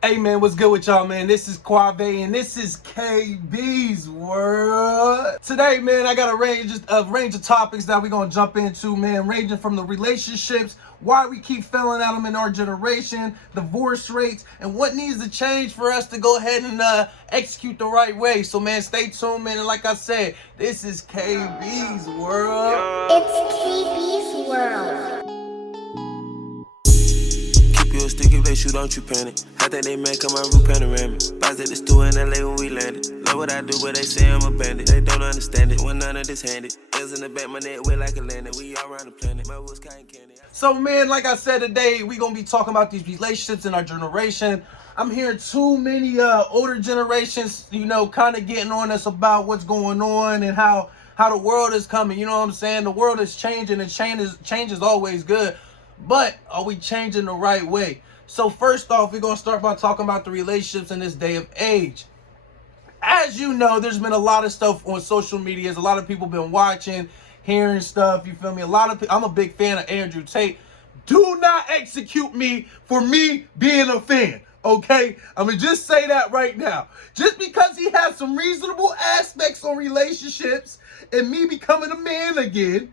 Hey man, what's good with y'all, man? This is Quave and this is KB's World. Today, man, I got a range of topics that we're gonna jump into, man, ranging from the relationships, why we keep failing at them in our generation, divorce rates, and what needs to change for us to go ahead and execute the right way. So, man, stay tuned, man. And like I said, this is KB's World. It's KB's World. You a sticky place, you don't you panic. I think they make come out roof panoramic. Boys at the store in LA when we landed. Love what I do, but they say I'm a bandit. They don't understand it when none of this handed. Bills in the back, my neck wet like a landed. We all around the planet. My woods cotton candy. So, man, like I said today, we gonna be talking about these relationships in our generation. I'm hearing too many older generations, kind of getting on us about what's going on and how the world is coming. You know what I'm saying? The world is changing, and change is always good. But are we changing the right way? So first off, we're going to start by talking about the relationships in this day of age. As you know, there's been a lot of stuff on social media. A lot of people been watching, hearing stuff. You feel me? I'm a big fan of Andrew Tate. Do not execute me for me being a fan. Okay? I'm going to just say that right now. Just because he has some reasonable aspects on relationships and me becoming a man again,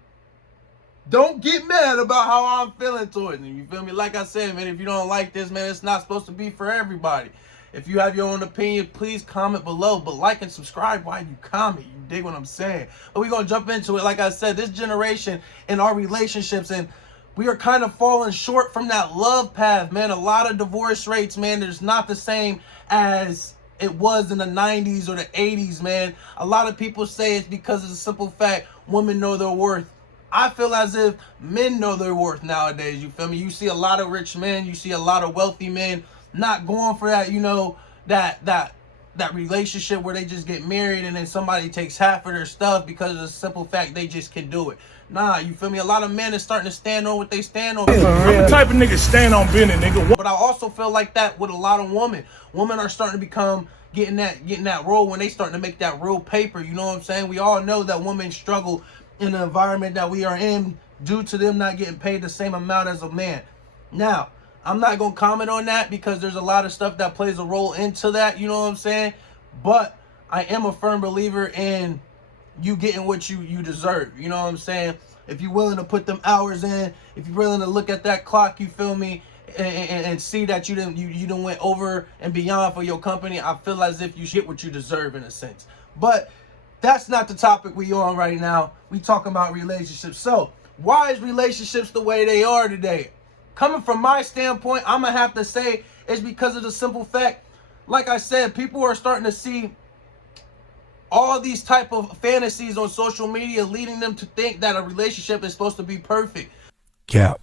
don't get mad about how I'm feeling towards him. You feel me? Like I said, man, if you don't like this, man, it's not supposed to be for everybody. If you have your own opinion, please comment below. But like and subscribe while you comment. You dig what I'm saying? But we're going to jump into it. Like I said, this generation and our relationships, and we are kind of falling short from that love path, man. A lot of divorce rates, man, there's not the same as it was in the 90s or the 80s, man. A lot of people say it's because of the simple fact women know their worth. I feel as if men know their worth nowadays, you feel me? You see a lot of rich men, you see a lot of wealthy men not going for that, that relationship where they just get married and then somebody takes half of their stuff because of the simple fact they just can do it. Nah, you feel me? A lot of men are starting to stand on what they stand on. I'm the type of nigga stand on business, nigga. But I also feel like that with a lot of women. Women are starting to become getting that role when they starting to make that real paper. You know what I'm saying? We all know that women struggle in the environment that we are in due to them not getting paid the same amount as a man. Now, I'm not going to comment on that because there's a lot of stuff that plays a role into that, you know what I'm saying? But I am a firm believer in you getting what you deserve, you know what I'm saying? If you're willing to put them hours in, if you're willing to look at that clock, you feel me, and see that you done went over and beyond for your company, I feel as if you get what you deserve in a sense. But that's not the topic we on right now. We talking about relationships. So, why is relationships the way they are today? Coming from my standpoint, I'm going to have to say it's because of the simple fact, like I said, people are starting to see all these type of fantasies on social media leading them to think that a relationship is supposed to be perfect. Cap.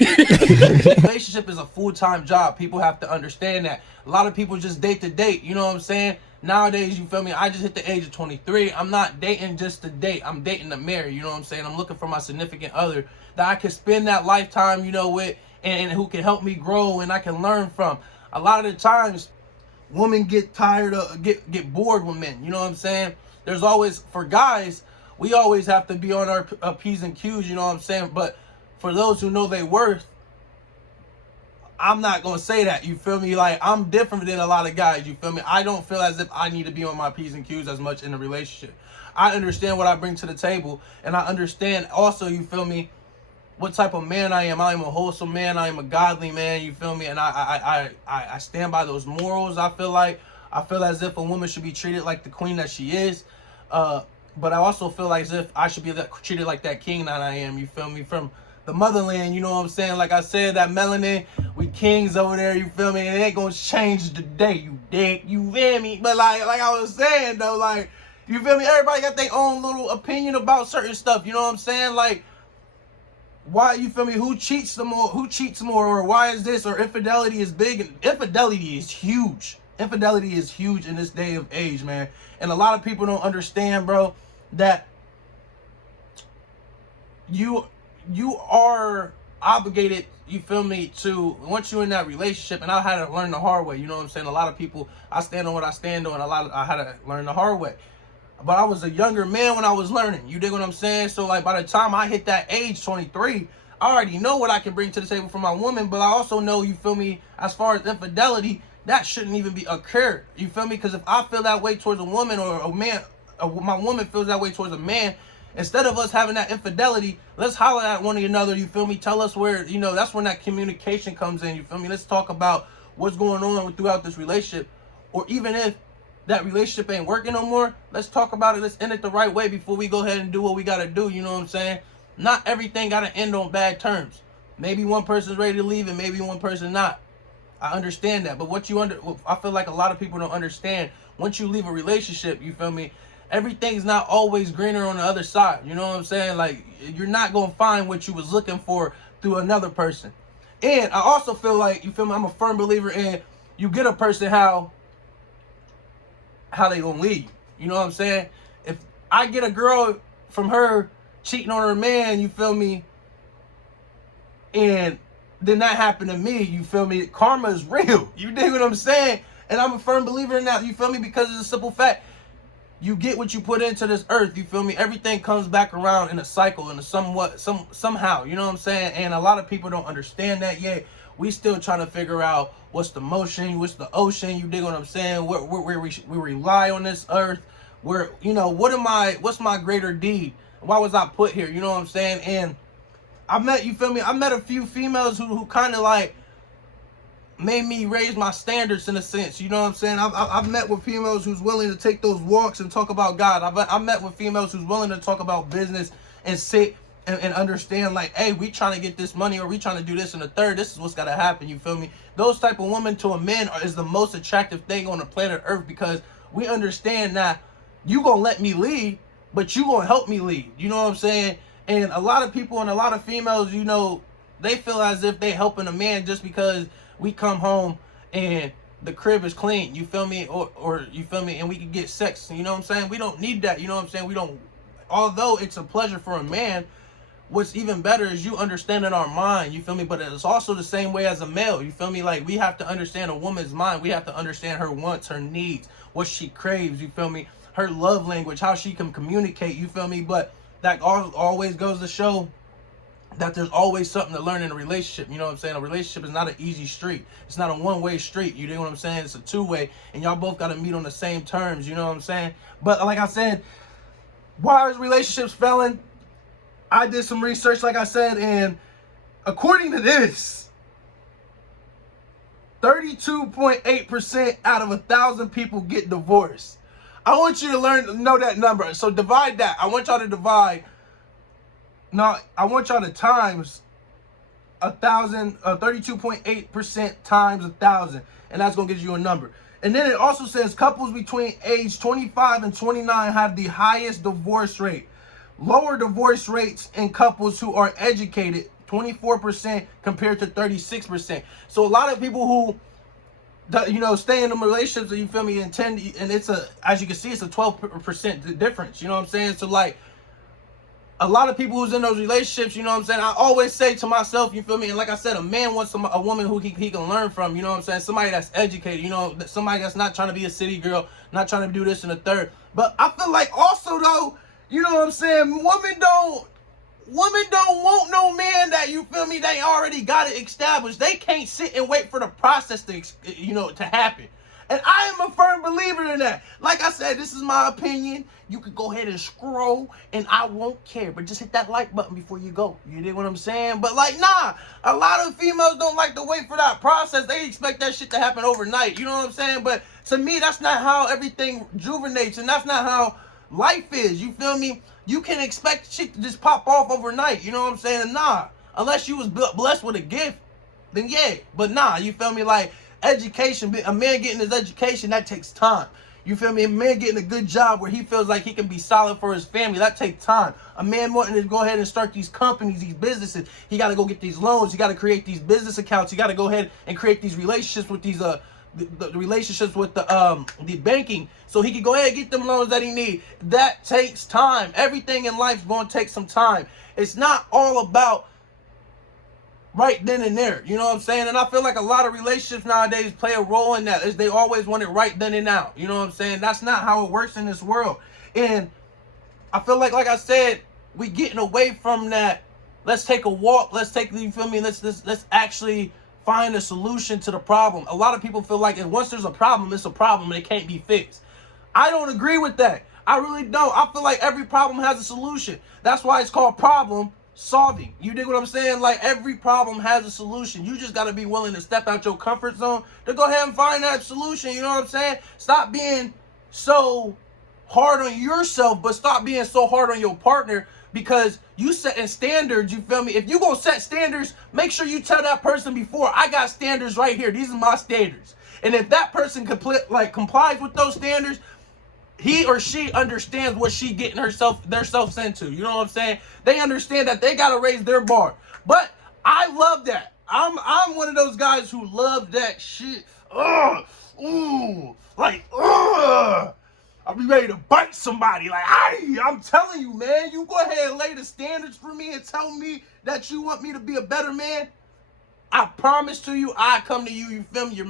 Relationship is a full-time job. People have to understand that. A lot of people just date to date, you know what I'm saying? Nowadays, you feel me? I just hit the age of 23. I'm not dating just to date. I'm dating to marry, you know what I'm saying? I'm looking for my significant other that I can spend that lifetime, with, and who can help me grow and I can learn from. A lot of the times, women get tired of, get bored with men, you know what I'm saying? There's always, for guys, we always have to be on our P's and Q's, you know what I'm saying? But for those who know their worth, I'm not going to say that, you feel me? Like, I'm different than a lot of guys, you feel me? I don't feel as if I need to be on my P's and Q's as much in a relationship. I understand what I bring to the table, and I understand also, you feel me, what type of man I am. I am a wholesome man. I am a godly man, you feel me? And I stand by those morals. I feel as if a woman should be treated like the queen that she is. But I also feel as if I should be treated like that king that I am, you feel me? From the motherland, you know what I'm saying? Like I said, that melanin, we kings over there, you feel me? And it ain't gonna change today, you dick, you feel me? But like I was saying though, like, you feel me? Everybody got their own little opinion about certain stuff, you know what I'm saying? Like, why, you feel me? Who cheats more, or why is this, or infidelity is big, and infidelity is huge. Infidelity is huge in this day of age, man. And a lot of people don't understand, bro, that you are obligated, you feel me, to, once you're in that relationship, and I had to learn the hard way, you know what I'm saying? A lot of people, I stand on what I stand on, I had to learn the hard way. But I was a younger man when I was learning, you dig what I'm saying? So like by the time I hit that age, 23, I already know what I can bring to the table for my woman, but I also know, you feel me, as far as infidelity, that shouldn't even be occur. You feel me? Because if I feel that way towards a woman, or a man, my woman feels that way towards a man, instead of us having that infidelity, let's holler at one another. You feel me? Tell us where, that's when that communication comes in. You feel me? Let's talk about what's going on throughout this relationship. Or even if that relationship ain't working no more, let's talk about it. Let's end it the right way before we go ahead and do what we got to do. You know what I'm saying? Not everything got to end on bad terms. Maybe one person's ready to leave and maybe one person not. I understand that. But I feel like a lot of people don't understand, once you leave a relationship, you feel me, everything's not always greener on the other side. You know what I'm saying? Like, you're not going to find what you was looking for through another person. And I also feel like, you feel me, I'm a firm believer in, you get a person how they gonna leave. You know what I'm saying? If I get a girl from her cheating on her man, you feel me, and then that happened to me, you feel me, karma is real. You dig what I'm saying? And I'm a firm believer in that, you feel me, because it's a simple fact. You get what you put into this earth, you feel me? Everything comes back around in a cycle, in a somehow, you know what I'm saying? And a lot of people don't understand that yet. We still trying to figure out what's the motion, what's the ocean, you dig what I'm saying? Where we rely on this earth, where, what's my greater deed? Why was I put here? You know what I'm saying? And I met a few females who kind of like made me raise my standards in a sense. You know what I'm saying? I've met with females who's willing to take those walks and talk about God. I've met with females who's willing to talk about business and sit and understand, like, hey, we trying to get this money, or we trying to do this and the third. This is what's got to happen. You feel me? Those type of women to a man is the most attractive thing on the planet Earth, because we understand that you gonna let me lead, but you gonna help me lead. You know what I'm saying? And a lot of people and a lot of females, they feel as if they helping a man just because we come home and the crib is clean. You feel me? Or you feel me? And we can get sex. You know what I'm saying? We don't need that. You know what I'm saying? Although it's a pleasure for a man, what's even better is you understanding our mind, you feel me? But it's also the same way as a male, you feel me? Like, we have to understand a woman's mind. We have to understand her wants, her needs, what she craves, you feel me? Her love language, how she can communicate, you feel me? But that always goes to show that there's always something to learn in a relationship. You know what I'm saying? A relationship is not an easy street. It's not a one-way street. You know what I'm saying? It's a two-way, and y'all both got to meet on the same terms. You know what I'm saying? But like I said, why is relationships failing? I did some research, like I said, and according to this, 32.8% out of 1,000 people get divorced. I want you to know that number. So divide that. I want y'all to divide. No, I want y'all to times 1,000, 32.8% times 1,000, and that's gonna get you a number. And then it also says couples between age 25 and 29 have the highest divorce rate. Lower divorce rates in couples who are educated, 24% compared to 36%. So a lot of people who, stay in them relationships, you feel me, and it's as you can see, it's a 12% difference. You know what I'm saying? So like, a lot of people who's in those relationships, you know what I'm saying? I always say to myself, you feel me? And like I said, a man wants a woman who he can learn from, you know what I'm saying? Somebody that's educated, somebody that's not trying to be a city girl, not trying to do this and the third. But I feel like also though, you know what I'm saying? Women don't want no man that, you feel me, they already got it established. They can't sit and wait for the process to happen. And I am a firm believer in that. Like I said, this is my opinion. You could go ahead and scroll and I won't care. But just hit that like button before you go. You dig what I'm saying? But like, nah, a lot of females don't like to wait for that process. They expect that shit to happen overnight. You know what I'm saying? But to me, that's not how everything rejuvenates. And that's not how life is. You feel me? You can expect shit to just pop off overnight. You know what I'm saying? And nah, unless you was blessed with a gift, then yeah. But nah, you feel me? Like, education, a man getting his education, that takes time. You feel me? A man getting a good job where he feels like he can be solid for his family, that takes time. A man wanting to go ahead and start these companies, these businesses, he got to go get these loans, he got to create these business accounts, he got to go ahead and create these relationships with these the relationships with the banking, so he can go ahead and get them loans that he need. That takes time. Everything in life is going to take some time. It's not all about right then and there, you know what I'm saying? And I feel like a lot of relationships nowadays play a role in that, is they always want it right then and now. You know what I'm saying? That's not how it works in this world. And I feel like I said, we getting away from that. Let's take a walk. Let's take, you feel me? Let's actually find a solution to the problem. A lot of people feel like once there's a problem, it's a problem and it can't be fixed. I don't agree with that. I really don't. I feel like every problem has a solution. That's why it's called problem solving. You dig what I'm saying? Like, every problem has a solution. You just got to be willing to step out your comfort zone to go ahead and find that solution. You know what I'm saying? Stop being so hard on yourself, but stop being so hard on your partner, because you setting standards. You feel me? If you gonna set standards, make sure you tell that person before, I got standards right here. These are my standards. And if that person complies with those standards, he or she understands what she getting themselves into. You know what I'm saying? They understand that they gotta raise their bar. But I love that. I'm one of those guys who love that shit. I'll be ready to bite somebody. Like, I'm telling you, man, you go ahead and lay the standards for me and tell me that you want me to be a better man. I promise to you, I come to you, you feel me, your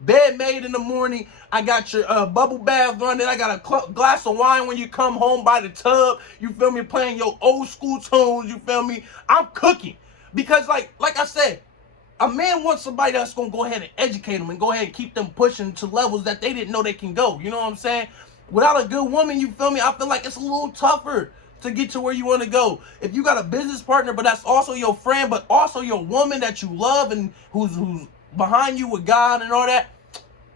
bed made in the morning, I got your bubble bath running, I got a glass of wine when you come home by the tub, you feel me, playing your old school tunes, you feel me, I'm cooking. Because like I said, a man wants somebody that's going to go ahead and educate them and go ahead and keep them pushing to levels that they didn't know they can go, you know what I'm saying? Without a good woman, you feel me, I feel like it's a little tougher to get to where you want to go. If you got a business partner, but that's also your friend, but also your woman that you love and who's behind you with God and all that,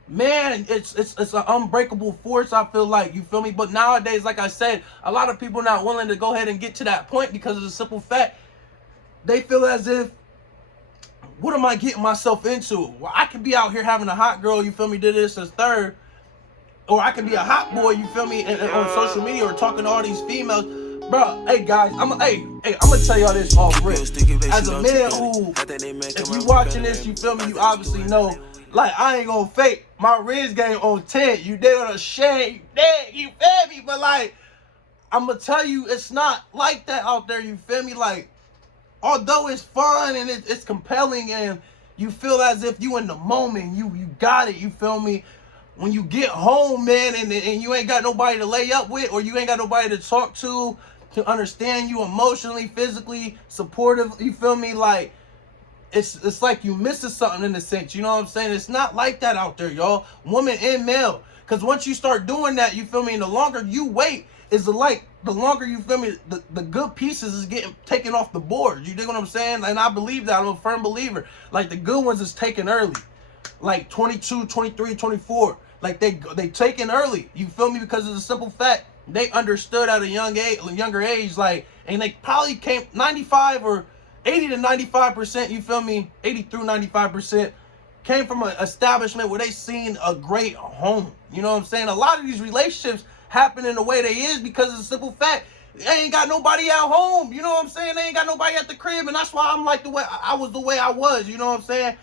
man, it's an unbreakable force, I feel like, you feel me? But nowadays, like I said, a lot of people not willing to go ahead and get to that point because of the simple fact they feel as if, what am I getting myself into? Well, I could be out here having a hot girl, you feel me, did this as third, or I could be a hot boy, you feel me, and on social media or talking to all these females. Bro, hey guys, I'm gonna tell y'all this off rip. As a man who, if you watching this, you feel me, you obviously know, like, I ain't gonna fake my wrist game on 10. You did on a shade, you feel me? But like, I'm gonna tell you, it's not like that out there, you feel me? Like, although it's fun and it's compelling and you feel as if you in the moment, you got it, you feel me? When you get home, man, and you ain't got nobody to lay up with, or you ain't got nobody to talk to understand you emotionally, physically, supportive, you feel me? Like, it's like you missing something in a sense, you know what I'm saying? It's not like that out there, y'all, woman and male. Because once you start doing that, you feel me, and the longer you wait, the longer, you feel me, the good pieces is getting taken off the board. You dig what I'm saying? And I believe that. I'm a firm believer. Like, the good ones is taken early. Like 22, 23, 24. Like, they taken early. You feel me? Because of the simple fact they understood at a younger age, like, and they probably came 95 or 80 to 95%, you feel me? 80 through 95% came from an establishment where they seen a great home. You know what I'm saying? A lot of these relationships happen in the way they is because of the simple fact they ain't got nobody at home. You know what I'm saying? They ain't got nobody at the crib, and that's why I'm like the way I was. You know what I'm saying?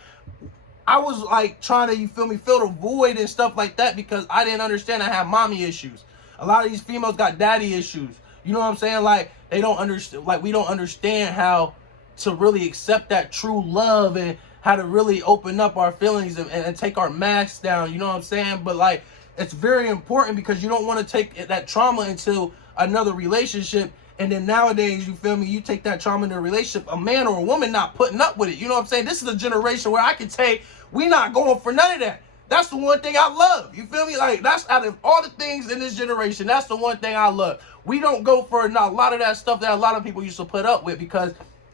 I was like trying to, you feel me, fill the void and stuff like that because I didn't understand I had mommy issues. A lot of these females got daddy issues. You know what I'm saying? Like, they don't understand, like, we don't understand how to really accept that true love and how to really open up our feelings and take our masks down. You know what I'm saying? But like, it's very important because you don't want to take that trauma into another relationship. And then nowadays, you feel me, you take that trauma into a relationship, a man or a woman not putting up with it. You know what I'm saying? This is a generation where I can take, we not going for none of that. That's the one thing I love. You feel me? Like, that's out of all the things in this generation, that's the one thing I love. We don't go for a lot of that stuff that a lot of people used to put up with because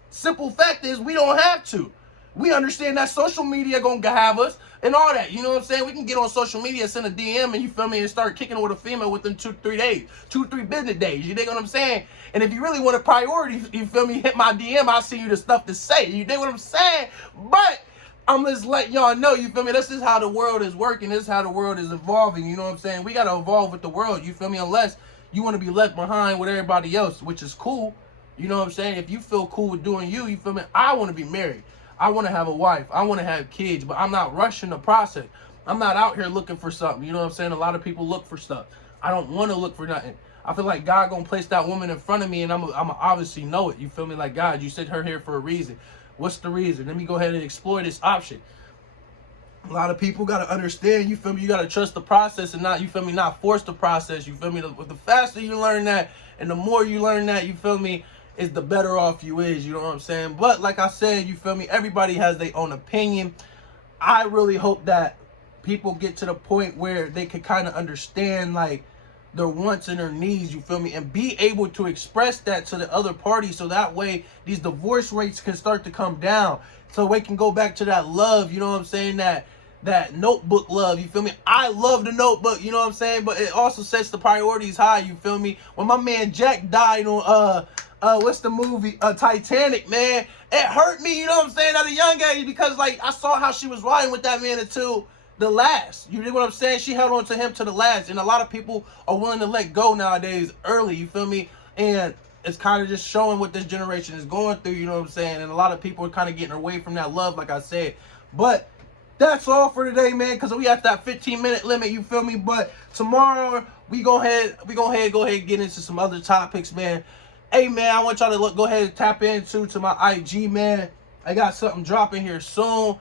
simple fact is we don't have to. We understand that social media gonna have us and all that. You know what I'm saying? We can get on social media, send a DM, and you feel me, and start kicking with a female within 2-3 days, 2-3 business days. You dig what I'm saying? And if you really want a priority, you feel me, hit my DM. I'll send you the stuff to say. You dig what I'm saying? But I'm just letting y'all know, you feel me? This is how the world is working. This is how the world is evolving. You know what I'm saying? We gotta evolve with the world. You feel me? Unless you want to be left behind with everybody else, which is cool. You know what I'm saying? If you feel cool with doing you feel me? I want to be married. I want to have a wife. I want to have kids, but I'm not rushing the process. I'm not out here looking for something. You know what I'm saying? A lot of people look for stuff. I don't want to look for nothing. I feel like God gonna place that woman in front of me, and I'm obviously know it. You feel me? Like, God, you sent her here for a reason. What's the reason? Let me go ahead and explore this option. A lot of people got to understand, you feel me, you got to trust the process and not, you feel me, not force the process. You feel me? The faster you learn that and the more you learn that, you feel me, is the better off you is, you know what I'm saying? But like I said, you feel me, everybody has their own opinion. I really hope that people get to the point where they can kind of understand like their wants and their needs, you feel me, and be able to express that to the other party, so that way these divorce rates can start to come down, so we can go back to that love, you know what I'm saying, that notebook love, you feel me? I love the Notebook, you know what I'm saying, but it also sets the priorities high, you feel me? When my man Jack died on what's the movie, Titanic, man, it hurt me, you know what I'm saying, at a young age, because like I saw how she was riding with that man until the last, you know what I'm saying? She held on to him to the last, and a lot of people are willing to let go nowadays early, you feel me? And it's kind of just showing what this generation is going through, you know what I'm saying? And a lot of people are kind of getting away from that love, like I said. But that's all for today, man, because we have that 15-minute limit, you feel me? But tomorrow we go ahead and get into some other topics, man. Hey, man, I want y'all to go ahead and tap into my IG, man. I got something dropping here soon.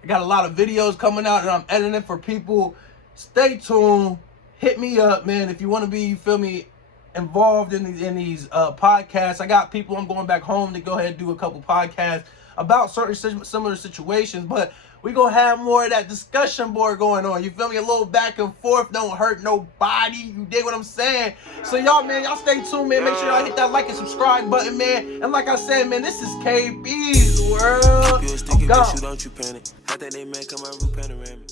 I got a lot of videos coming out that I'm editing for people. Stay tuned. Hit me up, man, if you want to be, you feel me, involved in these podcasts. I got people I'm going back home to go ahead and do a couple podcasts about certain similar situations, but we gonna have more of that discussion board going on, you feel me? A little back and forth, don't hurt nobody, you dig what I'm saying? So y'all, man, y'all stay tuned, man. Make sure y'all hit that like and subscribe button, man. And like I said, man, this is KB's world. You a sticky bitch, you don't you panic. I think they make come out root panoramic.